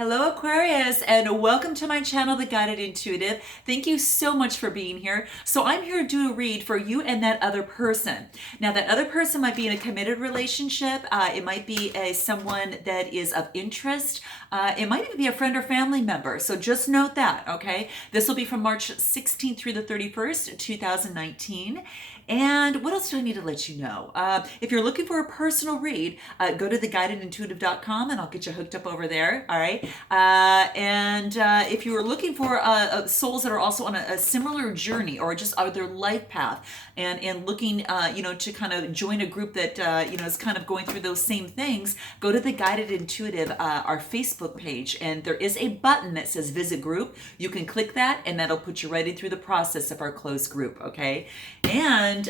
Hello, Aquarius, and welcome to my channel, The Guided Intuitive. Thank you so much for being here. So I'm here to do a read for you and that other person. Now, that other person might be in a committed relationship. It might be someone that is of interest. It might even be a friend or family member. So just note that, okay? This will be from March 16th through the 31st, 2019. And what else do I need to let you know? If you're looking for a personal read, go to theguidedintuitive.com and I'll get you hooked up over there. All right. If you are looking for souls that are also on a similar journey or just are their life path and looking, to kind of join a group that, is kind of going through those same things, go to the Guided Intuitive, our Facebook page. And there is a button that says visit group. You can click that and that'll put you right in through the process of our closed group. Okay. And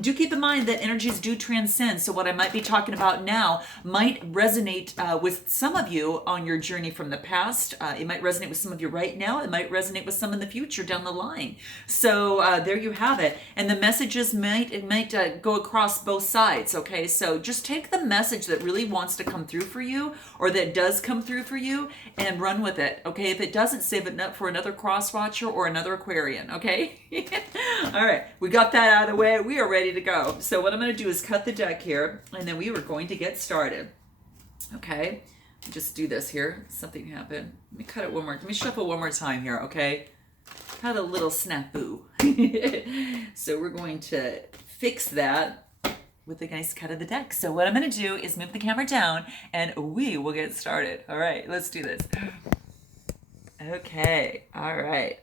do keep in mind that energies do transcend. So what I might be talking about now might resonate with some of you on your journey from the past. It might resonate with some of you right now. It might resonate with some in the future down the line. So there you have it. And the messages might go across both sides. Okay, so just take the message that really wants to come through for you, or that does come through for you, and run with it. Okay, if it doesn't, save it up for another cross watcher or another Aquarian. Okay. All right, we got that out of the way. We are ready to go. So what I'm going to do is cut the deck here, and then we are going to get started. Okay, just do this here. Something happened. Let me cut it one more. Let me shuffle one more time here. Okay, had a little snafu. So we're going to fix that with a nice cut of the deck. So what I'm going to do is move the camera down, and we will get started. All right, let's do this. Okay, all right.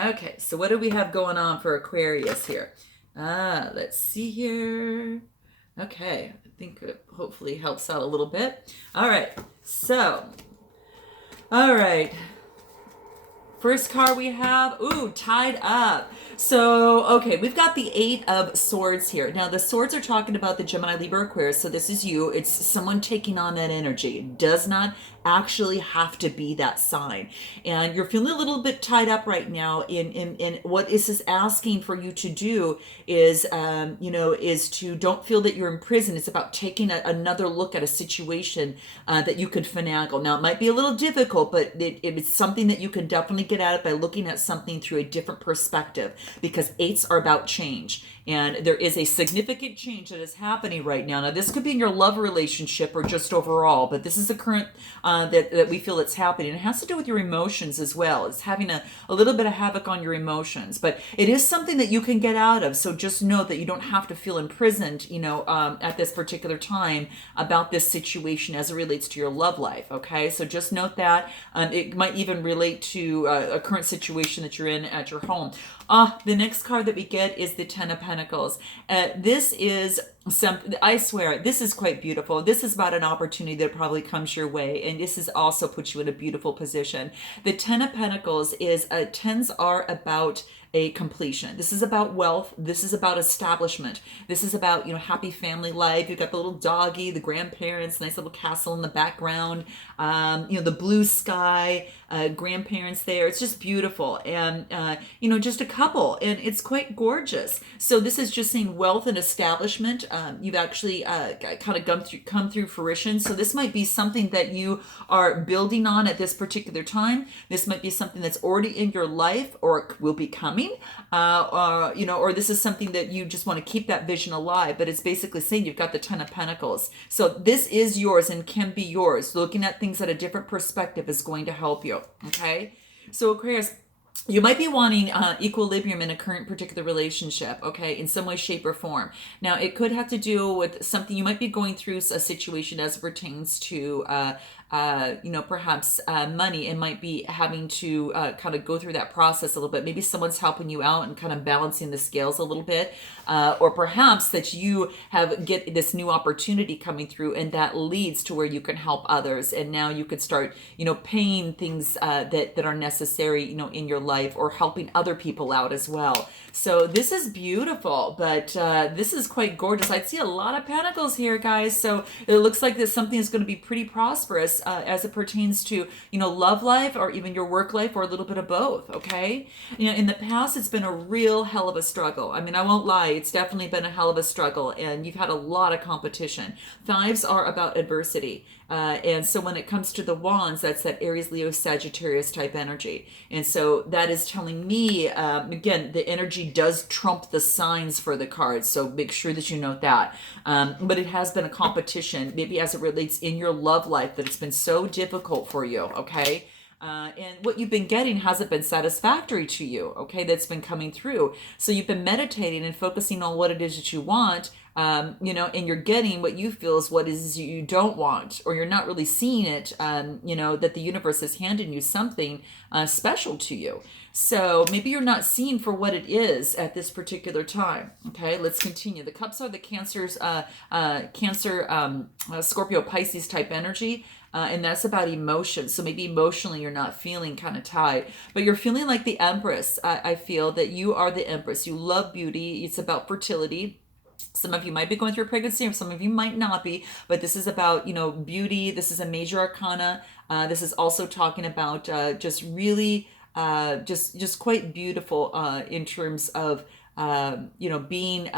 Okay, so what do we have going on for Aquarius here? Let's see here. Okay, I think it hopefully helps out a little bit. All right, so, all right. First card we have, tied up. So, okay, we've got the Eight of Swords here. Now, the swords are talking about the Gemini, Libra, Aquarius, so this is you. It's someone taking on that energy. It does not actually have to be that sign. And you're feeling a little bit tied up right now in what this is asking for you to do is, is to don't feel that you're in prison. It's about taking another look at a situation that you could finagle. Now, it might be a little difficult, but it's something that you can definitely get at it by looking at something through a different perspective, because eights are about change. And there is a significant change that is happening right now. Now, this could be in your love relationship or just overall, but this is the current that we feel it's happening. It has to do with your emotions as well. It's having a little bit of havoc on your emotions, but it is something that you can get out of. So just know that you don't have to feel imprisoned, at this particular time about this situation as it relates to your love life. Okay, so just note that. It might even relate to a current situation that you're in at your home. The next card that we get is the Ten of Pentacles. This is I swear, this is quite beautiful. This is about an opportunity that probably comes your way, and this is also puts you in a beautiful position. The Ten of Pentacles is, tens are about a completion. This is about wealth. This is about establishment. This is about, happy family life. You've got the little doggy, the grandparents, nice little castle in the background, the blue sky, grandparents there. It's just beautiful. And, just a couple, and it's quite gorgeous. So this is just saying wealth and establishment. You've actually kind of come through fruition. So this might be something that you are building on at this particular time. This might be something that's already in your life or will be coming. Or this is something that you just want to keep that vision alive, but it's basically saying you've got the Ten of Pentacles. So this is yours and can be yours. Looking at things at a different perspective is going to help you. Okay. So Aquarius, you might be wanting equilibrium in a current particular relationship, okay, in some way, shape, or form. Now, it could have to do with something you might be going through, a situation as it pertains to, perhaps money, and might be having to kind of go through that process a little bit. Maybe someone's helping you out and kind of balancing the scales a little bit, or perhaps that you get this new opportunity coming through, and that leads to where you can help others, and now you could start, paying things that are necessary, in your life, or helping other people out as well. So this is beautiful, but this is quite gorgeous. I see a lot of pentacles here, guys. So it looks like this something is going to be pretty prosperous as it pertains to, love life or even your work life, or a little bit of both. Okay. In the past, it's been a real hell of a struggle. I mean, I won't lie. It's definitely been a hell of a struggle, and you've had a lot of competition. Fives are about adversity. And so when it comes to the wands, that's that Aries, Leo, Sagittarius type energy. And so that is telling me, again, the energy does trump the signs for the cards. So make sure that you note that. But it has been a competition, maybe as it relates in your love life, that it's been so difficult for you, okay? And what you've been getting hasn't been satisfactory to you, okay? That's been coming through. So you've been meditating and focusing on what it is that you want, you know, and you're getting what you feel is what is you don't want, or you're not really seeing it, you know, that the universe is handing you something special to you. So maybe you're not seeing for what it is at this particular time. Okay, let's continue. The cups are the Cancer's, Scorpio, Pisces type energy. And that's about emotion. So maybe emotionally you're not feeling kind of tied, but you're feeling like the Empress. I feel that you are the Empress. You love beauty. It's about fertility. Some of you might be going through a pregnancy, or some of you might not be, but this is about, you know, beauty. This is a major arcana. This is also talking about just really just quite beautiful in terms of you know, being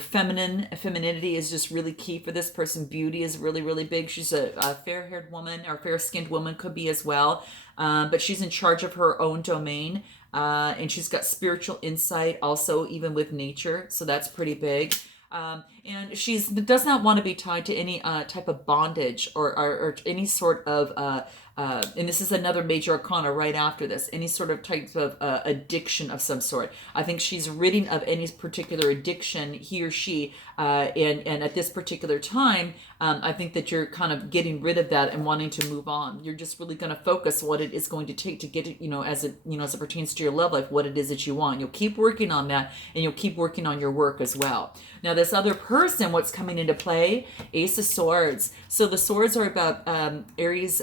femininity is just really key for this person. Beauty is really, really big. She's a fair-haired woman, or fair-skinned woman could be as well, but she's in charge of her own domain, and she's got spiritual insight also, even with nature, so that's pretty big. And she does not want to be tied to any type of bondage, or any sort of and this is another major arcana right after this, any sort of type of addiction of some sort. I think she's ridding of any particular addiction, he or she, and at this particular time, I think that you're kind of getting rid of that and wanting to move on. You're just really going to focus what it is going to take to get it, as it pertains to your love life, what it is that you want. You'll keep working on that, and you'll keep working on your work as well. Now, this other person, what's coming into play? Ace of Swords. So the swords are about Aries,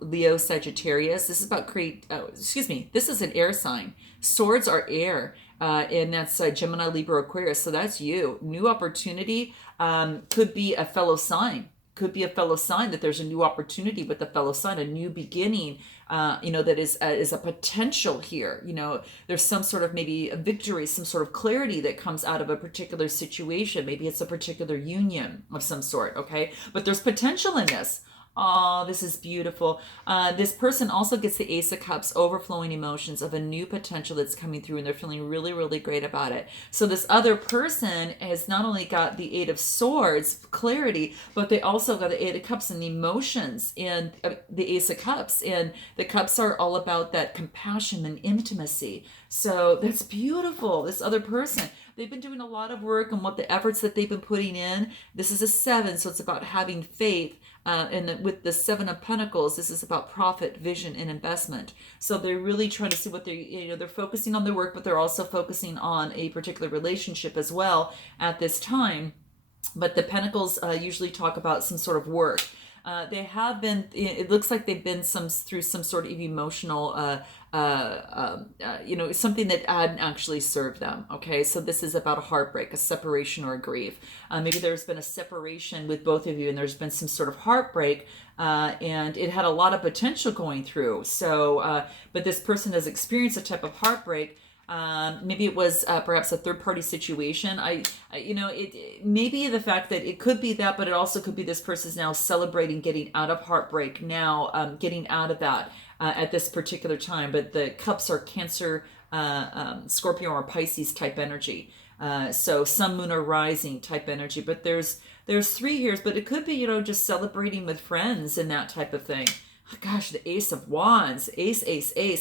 Leo, Sagittarius. This is about this is an air sign. Swords are air, and that's Gemini, Libra, Aquarius. So that's you. New opportunity, could be a fellow sign. Could be a fellow sign that there's a new opportunity with a fellow sign, a new beginning, that is a potential here. There's some sort of maybe a victory, some sort of clarity that comes out of a particular situation. Maybe it's a particular union of some sort, okay? But there's potential in this. Oh, this is beautiful. This person also gets the Ace of Cups, overflowing emotions of a new potential that's coming through, and they're feeling really, really great about it. So this other person has not only got the Eight of Swords, clarity, but they also got the Eight of Cups and the emotions, and the Ace of Cups. And the cups are all about that compassion and intimacy. So that's beautiful. This other person, they've been doing a lot of work on what the efforts that they've been putting in. This is a 7, so it's about having faith. And with the 7 of Pentacles, this is about profit, vision, and investment. So they're really trying to see what they're focusing on their work, but they're also focusing on a particular relationship as well at this time. But the Pentacles usually talk about some sort of work. They have been, it looks like they've been through some sort of emotional, something that hadn't actually served them. Okay, so this is about a heartbreak, a separation, or a grief. Maybe there's been a separation with both of you, and there's been some sort of heartbreak, and it had a lot of potential going through. So, but this person has experienced a type of heartbreak. Maybe it was perhaps a third-party situation. It maybe the fact that it could be that, but it also could be this person's now celebrating getting out of heartbreak, now getting out of that at this particular time. But the cups are Cancer, Scorpio, or Pisces type energy. So Sun, Moon, or Rising type energy. But there's 3 here, but it could be just celebrating with friends and that type of thing. Gosh, the Ace of Wands, ace,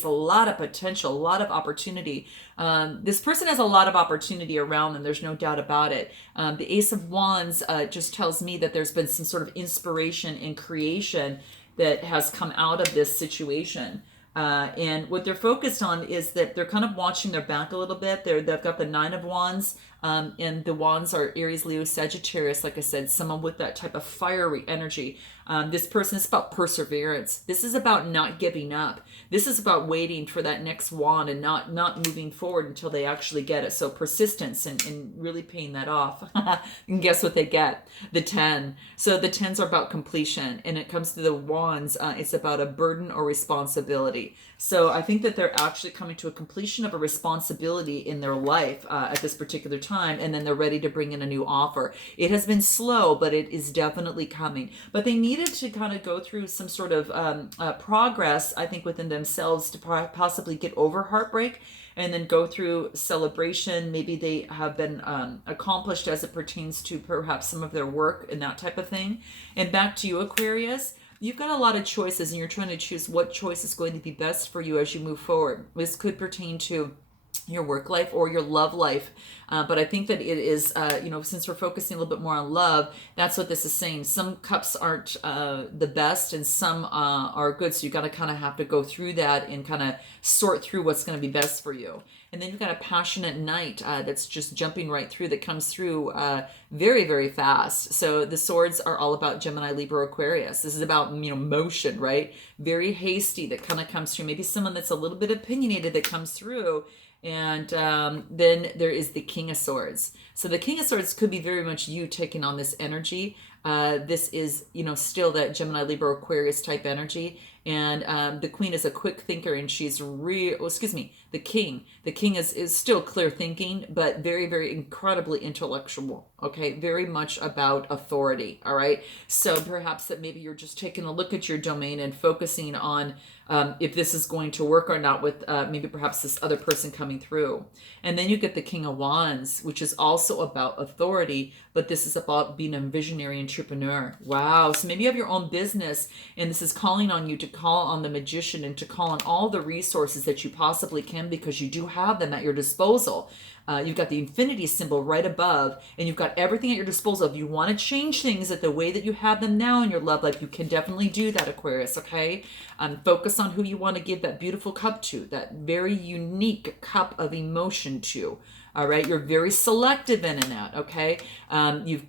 a lot of potential, a lot of opportunity. This person has a lot of opportunity around them. There's no doubt about it. The Ace of Wands just tells me that there's been some sort of inspiration and creation that has come out of this situation. And what they're focused on is that they're kind of watching their back a little bit. They've got the 9 of Wands, and the Wands are Aries, Leo, Sagittarius. Like I said, someone with that type of fiery energy. This person is about perseverance. This is about not giving up. This is about waiting for that next wand and not moving forward until they actually get it. So persistence and really paying that off. And guess what they get? The 10. So the 10s are about completion. And it comes to the Wands, it's about a burden or responsibility. So I think that they're actually coming to a completion of a responsibility in their life at this particular time, and then they're ready to bring in a new offer. It has been slow, but it is definitely coming. But they needed to kind of go through some sort of progress, I think, within themselves to possibly get over heartbreak, and then go through celebration. Maybe they have been accomplished as it pertains to perhaps some of their work and that type of thing. And back to you, Aquarius. You've got a lot of choices, and you're trying to choose what choice is going to be best for you as you move forward. This could pertain to your work life or your love life. But I think that it is, since we're focusing a little bit more on love, that's what this is saying. Some cups aren't the best, and some are good. So you got to kind of have to go through that and kind of sort through what's going to be best for you. And then you've got a passionate knight that's just jumping right through, that comes through very, very fast. So the swords are all about Gemini, Libra, Aquarius. This is about, motion, right? Very hasty that kind of comes through. Maybe someone that's a little bit opinionated that comes through. And then there is the King of Swords. So the King of Swords could be very much you taking on this energy. This is, still that Gemini, Libra, Aquarius type energy. And the Queen is a quick thinker, and she's the King. The King is still clear thinking, but very, very incredibly intellectual. Okay, very much about authority. All right. So perhaps that maybe you're just taking a look at your domain and focusing on if this is going to work or not with maybe perhaps this other person coming through. And then you get the King of Wands, which is also about authority, but this is about being a visionary entrepreneur. Wow. So maybe you have your own business, and this is calling on you to call on the magician and to call on all the resources that you possibly can, because you do have them at your disposal. You've got the infinity symbol right above, and you've got everything at your disposal. If you want to change things at the way that you have them now in your love life, you can definitely do that, Aquarius, okay? Focus on who you want to give that beautiful cup to, that very unique cup of emotion to. All right, you're very selective in that, okay? You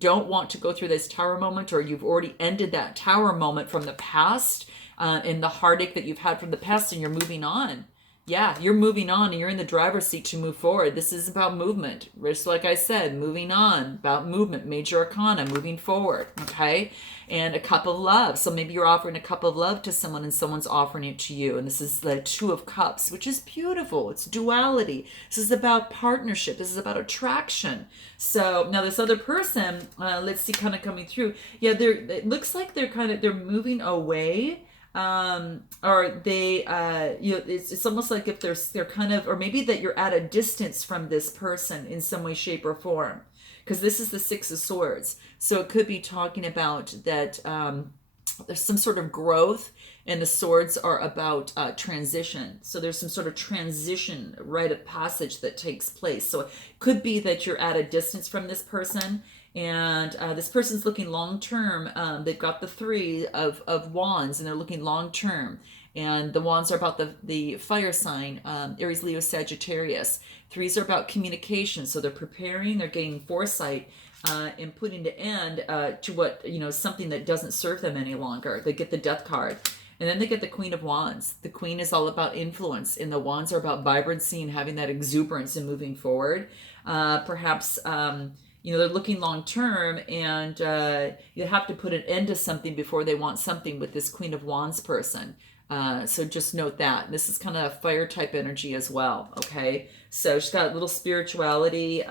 don't want to go through this tower moment, or you've already ended that tower moment from the past and the heartache that you've had from the past, and you're moving on. Yeah, you're moving on, and you're in the driver's seat to move forward. This is about movement. Just like I said, moving on, about movement, major arcana, moving forward, okay? And a cup of love. So maybe you're offering a cup of love to someone, and someone's offering it to you. And this is the Two of Cups, which is beautiful. It's duality. This is about partnership. This is about attraction. So now this other person, let's see, kind of coming through. Yeah, it looks like they're moving away. Or they, it's almost like if they're kind of, or maybe that you're at a distance from this person in some way, shape, or form, because this is the Six of Swords. So it could be talking about that there's some sort of growth, and the swords are about transition. So there's some sort of transition, rite of passage that takes place. So it could be that you're at a distance from this person, and this person's looking long term. They've got the Three of Wands, and they're looking long term. And the wands are about the fire sign, Aries, Leo, Sagittarius. Threes are about communication. So they're preparing, they're getting foresight, and putting to end to what, something that doesn't serve them any longer. They get the Death card. And then they get the Queen of Wands. The Queen is all about influence, and the Wands are about vibrancy and having that exuberance and moving forward. Perhaps, they're looking long term, and you have to put an end to something before they want something with this Queen of Wands person. So just note that. This is kind of a fire type energy as well, okay? So she's got a little spirituality,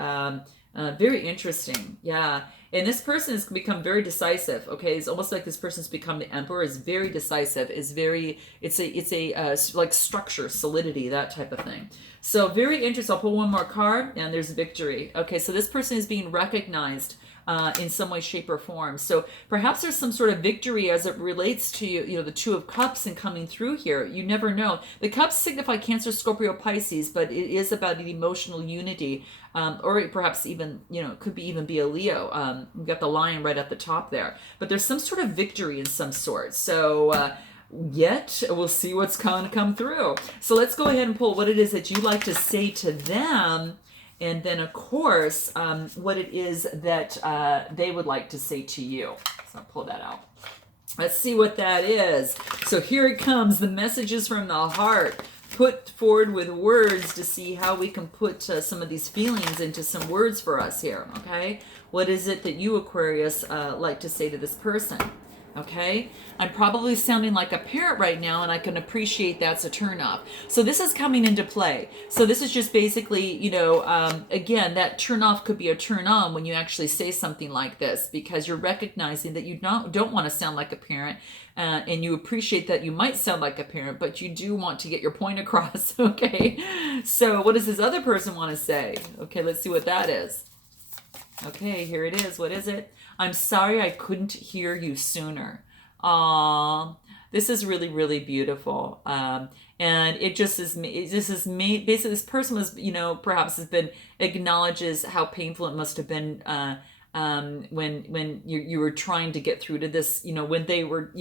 very interesting, yeah. And this person has become very decisive, okay? It's almost like this person's become the Emperor, is very decisive, it's a like structure, solidity, that type of thing. So very interesting. I'll pull one more card, and there's victory. Okay, so this person is being recognized in some way, shape, or form. So perhaps there's some sort of victory as it relates to the Two of Cups and coming through here. You never know. The cups signify Cancer, Scorpio, Pisces, but it is about an emotional unity, or perhaps even it could be even be a Leo. We've got the Lion right at the top there, but there's some sort of victory in some sort. So yet we'll see what's going to come through. So let's go ahead and pull what it is that you like to say to them. And then, of course, what it is that they would like to say to you. So I'll pull that out. Let's see what that is. So here it comes, the messages from the heart, put forward with words to see how we can put some of these feelings into some words for us here, okay? What is it that you, Aquarius, like to say to this person? Okay, I'm probably sounding like a parent right now, and I can appreciate that's a turnoff. So this is coming into play. So this is just basically, again, that turn off could be a turn on when you actually say something like this, because you're recognizing that you don't want to sound like a parent, and you appreciate that you might sound like a parent, but you do want to get your point across. Okay, so what does this other person want to say? Okay, let's see what that is. Okay, here it is. What is it? I'm sorry I couldn't hear you sooner. This is really, really beautiful. And it just is, this is me. Basically, this person was, perhaps has been, acknowledges how painful it must have been, when you were trying to get through to this, when they were,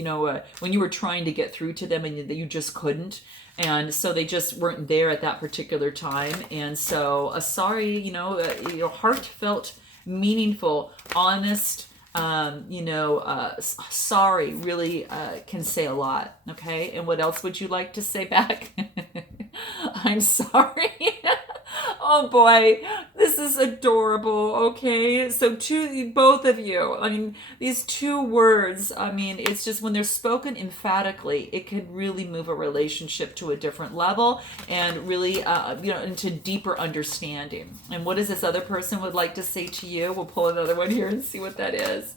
when you were trying to get through to them and you just couldn't. And so they just weren't there at that particular time. And so a sorry, heartfelt, meaningful, honest, sorry really can say a lot. Okay, and what else would you like to say back? I'm sorry. Oh boy, this is adorable. Okay, so both of you, I mean, these two words, I mean, it's just when they're spoken emphatically, it could really move a relationship to a different level and really, into deeper understanding. And what does this other person would like to say to you? We'll pull another one here and see what that is.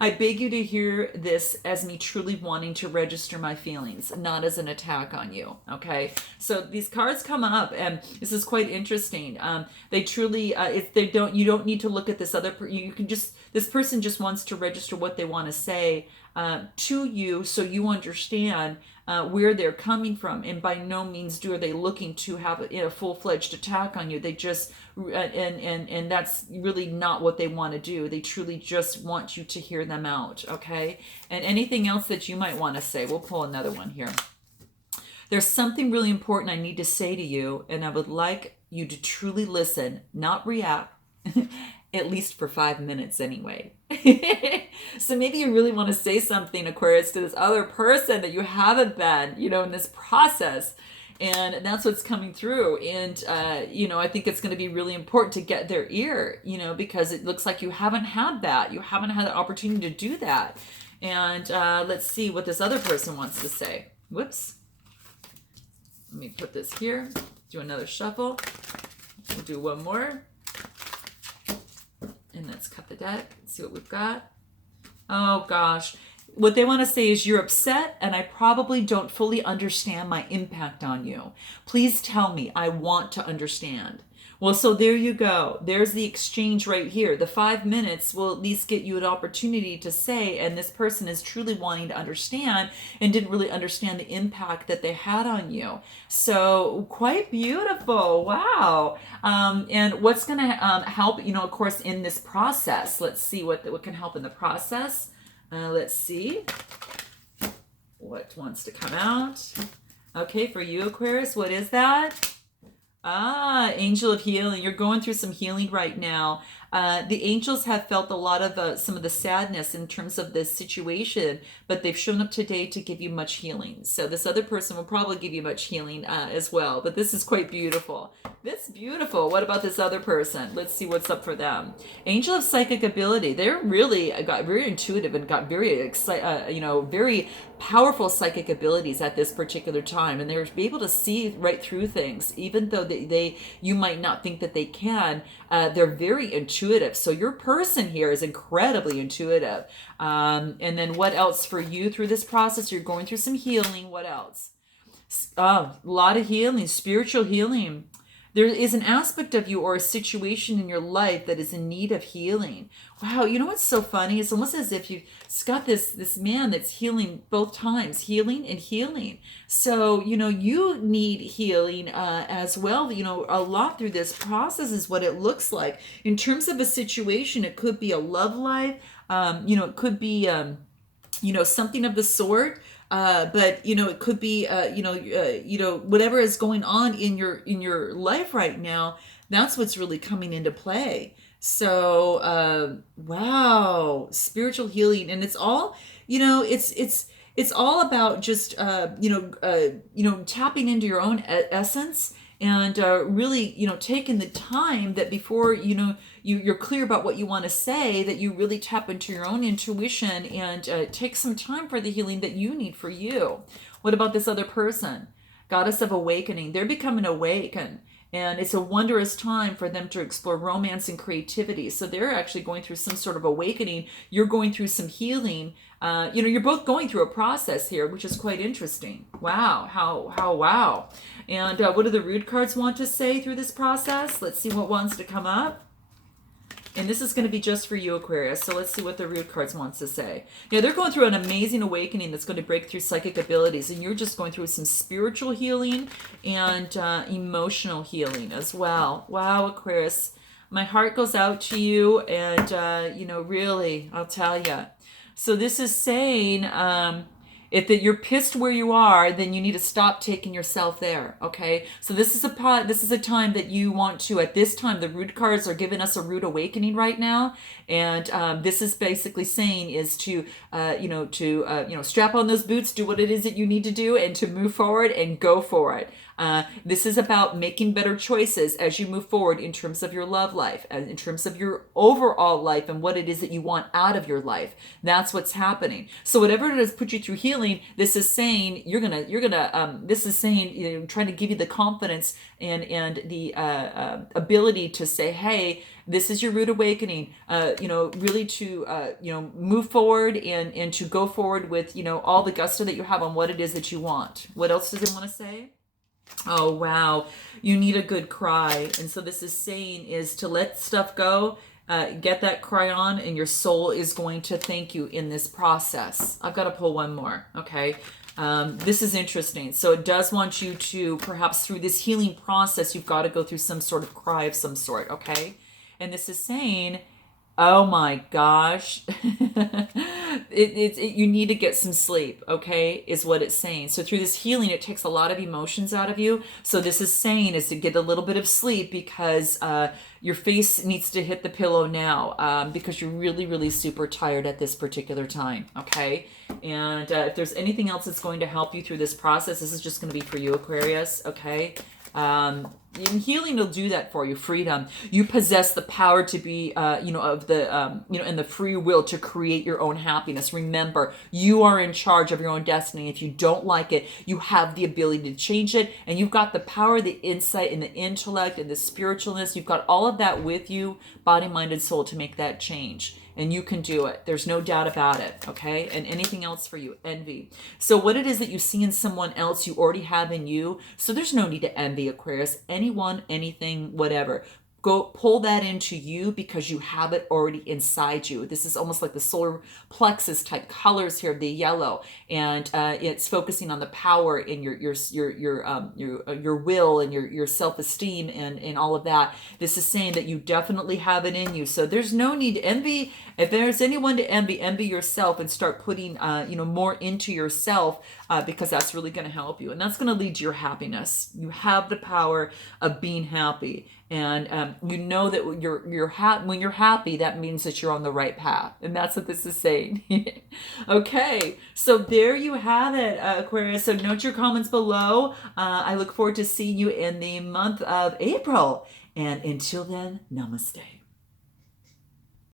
I beg you to hear this as me truly wanting to register my feelings, not as an attack on you. Okay, so these cards come up, and this is quite interesting. They truly, if they don't, you don't need to look at this other. You can just, this person just wants to register what they want to say to you, so you understand where they're coming from. And by no means are they looking to have a full-fledged attack on you. They just, and that's really not what they want to do. They truly just want you to hear them out. Okay, and anything else that you might want to say, we'll pull another one here. There's something really important I need to say to you, and I would like you to truly listen, not react, at least for 5 minutes anyway. So maybe you really want to say something, Aquarius, to this other person that you haven't been, in this process. And that's what's coming through. And, I think it's going to be really important to get their ear, because it looks like you haven't had that. You haven't had the opportunity to do that. And let's see what this other person wants to say. Whoops. Let me put this here, do another shuffle. We'll do one more. And let's cut the deck, see what we've got. Oh gosh. What they want to say is, you're upset and I probably don't fully understand my impact on you. Please tell me, I want to understand. Well, so there you go. There's the exchange right here. The 5 minutes will at least get you an opportunity to say, and this person is truly wanting to understand and didn't really understand the impact that they had on you. So quite beautiful. Wow. And what's going to help, of course, in this process? Let's see what can help in the process. Let's see what wants to come out. Okay, for you, Aquarius, what is that? Angel of healing. You're going through some healing right now. The angels have felt a lot of some of the sadness in terms of this situation, but they've shown up today to give you much healing. So this other person will probably give you much healing as well. But this is quite beautiful. This is beautiful. What about this other person? Let's see what's up for them. Angel of psychic ability. They're really got very intuitive and got very very powerful psychic abilities at this particular time, and they're able to see right through things, even though you might not think that they can. They're very intuitive. So your person here is incredibly intuitive. And then what else for you through this process? You're going through some healing. What else? A lot of healing, spiritual healing. There is an aspect of you or a situation in your life that is in need of healing. Wow, you know what's so funny? It's almost as if you've got this man that's healing both times, healing and healing. So, you need healing as well. A lot through this process is what it looks like. In terms of a situation, it could be a love life. It could be, something of the sort. But it could be whatever is going on in your life right now. That's what's really coming into play. So wow, spiritual healing, and it's all it's all about just tapping into your own essence and really, taking the time that before, you're clear about what you want to say, that you really tap into your own intuition and take some time for the healing that you need for you. What about this other person? Goddess of awakening. They're becoming awakened. And it's a wondrous time for them to explore romance and creativity. So they're actually going through some sort of awakening. You're going through some healing. You're both going through a process here, which is quite interesting. Wow. How wow. And what do the root cards want to say through this process? Let's see what wants to come up. And this is going to be just for you, Aquarius. So let's see what the root cards wants to say. Yeah, they're going through an amazing awakening that's going to break through psychic abilities. And you're just going through some spiritual healing and emotional healing as well. Wow, Aquarius. My heart goes out to you. And, really, I'll tell you. So this is saying... if you're pissed where you are, then you need to stop taking yourself there, okay? So this is a time that you want to, at this time, the root cards are giving us a root awakening right now. And this is basically saying is to, strap on those boots, do what it is that you need to do, and to move forward and go for it. This is about making better choices as you move forward in terms of your love life, in terms of your overall life and what it is that you want out of your life. That's what's happening. So whatever it is put you through healing, this is saying this is saying, trying to give you the confidence and the ability to say, hey, this is your root awakening, really to, move forward and to go forward with, all the gusto that you have on what it is that you want. What else does it want to say? Oh, wow. You need a good cry. And so this is saying is to let stuff go, get that cry on, and your soul is going to thank you in this process. I've got to pull one more. Okay. This is interesting. So it does want you to, perhaps through this healing process, you've got to go through some sort of cry of some sort. Okay. And this is saying, oh my gosh, you need to get some sleep, okay, is what it's saying. So through this healing, it takes a lot of emotions out of you. So this is saying is to get a little bit of sleep because your face needs to hit the pillow now because you're really, really super tired at this particular time, okay? And if there's anything else that's going to help you through this process, this is just going to be for you, Aquarius, okay? Healing will do that for you. Freedom. You possess the power to be, and the free will to create your own happiness. Remember, you are in charge of your own destiny. If you don't like it, you have the ability to change it. And you've got the power, the insight, and the intellect, and the spiritualness. You've got all of that with you, body, mind, and soul, to make that change. And you can do it. There's no doubt about it, okay? And anything else for you, envy. So what it is that you see in someone else, you already have in you. So there's no need to envy, Aquarius. Anyone, anything, whatever. Go pull that into you because you have it already inside you. This is almost like the solar plexus type colors here, the yellow, and it's focusing on the power in your will and your self-esteem and all of that. This is saying that you definitely have it in you. So there's no need to envy. If there's anyone to envy yourself and start putting more into yourself because that's really going to help you, and that's going to lead to your happiness. You have the power of being happy. And you know that when you're happy, that means that you're on the right path. And that's what this is saying. Okay, so there you have it, Aquarius. So note your comments below. I look forward to seeing you in the month of April. And until then, namaste.